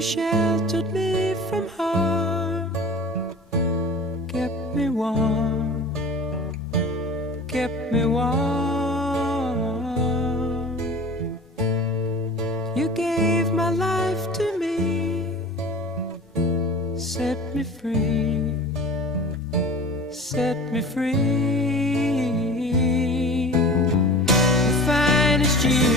You sheltered me from harm, kept me warm, kept me warm. You gave my life to me, set me free, set me free. The finest year